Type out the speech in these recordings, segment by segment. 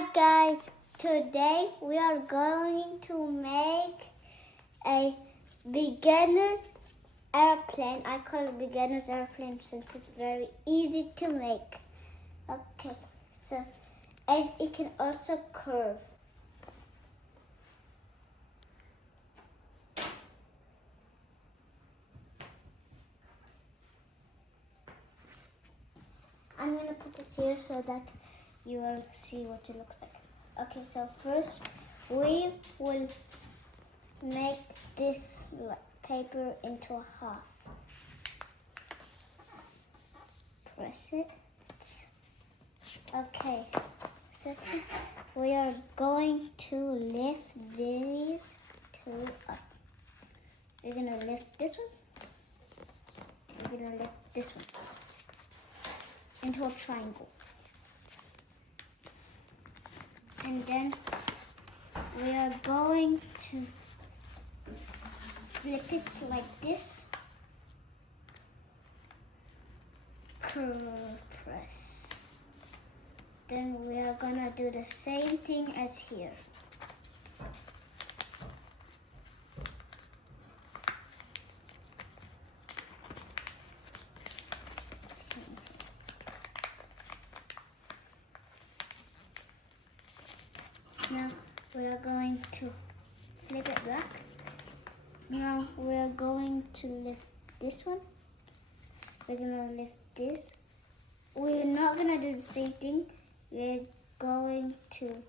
Hi guys, today we are going to make a beginner's airplane. I call it beginner's airplane since it's very easy to make. Okay, so, and it can also curve. I'm going to put this here so that you will see what it looks like. Okay, so first we will make this paper into a half. Press it. Okay, second we are going to lift these two up. We're going to lift this one. We're going to lift this one into a triangle. And then we are going to flip it like this. Curve press. Then we are gonna do the same thing as here. Now we are going to flip it back. Now we are going to lift this one. We're gonna lift this. We're not gonna do the same thing. We're going to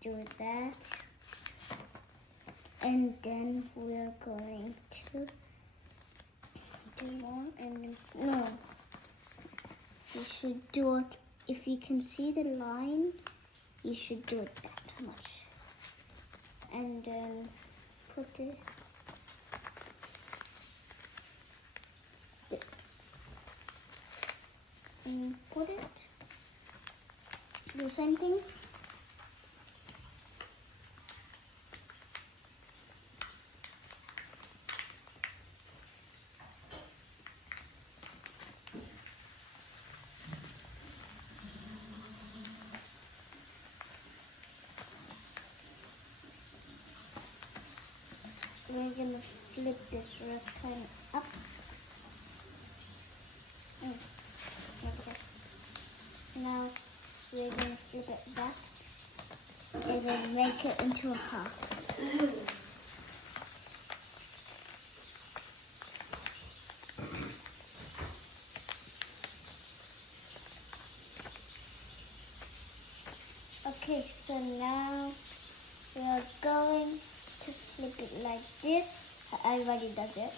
do that. And then we're going to do more and then, no. You should do it, if you can see the line, you should do it that much. And then put it there. And put it. Do the same thing. We're gonna flip this rectangle up. Okay. Now we're gonna flip it back and then make it into a half. Okay, so now we are going to flip it like this. I already did it.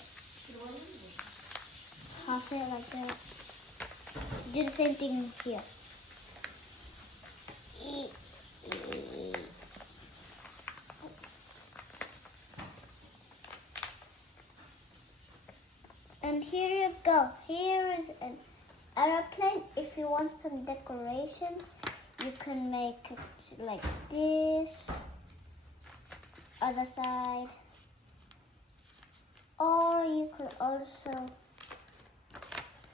Half it like that. Do the same thing here. And here you go. Here is an airplane. If you want some decorations, you can make it like this. Other side. Or you could also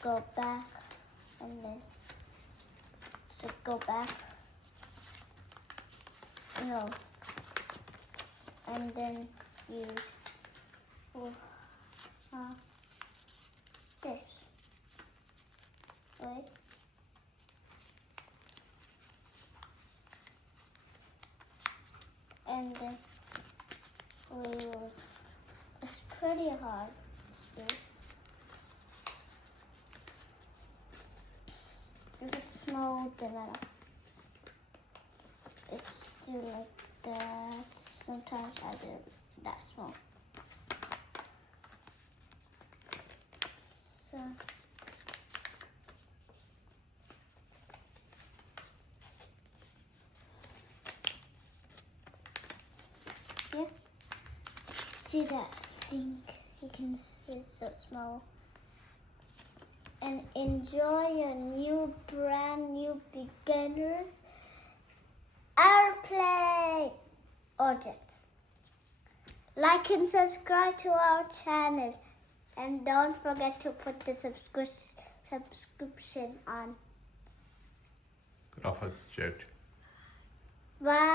go back and then go back. No. And then you will have this. Right? And then we will, it's pretty hard still. If it's small, then it's still like that. Sometimes I do it that small. So yeah. See that thing? You can see it's so small. And enjoy your brand new beginner's airplane or jets. Like and subscribe to our channel. And don't forget to put the subscription on. RAAFAT-JETS. Bye.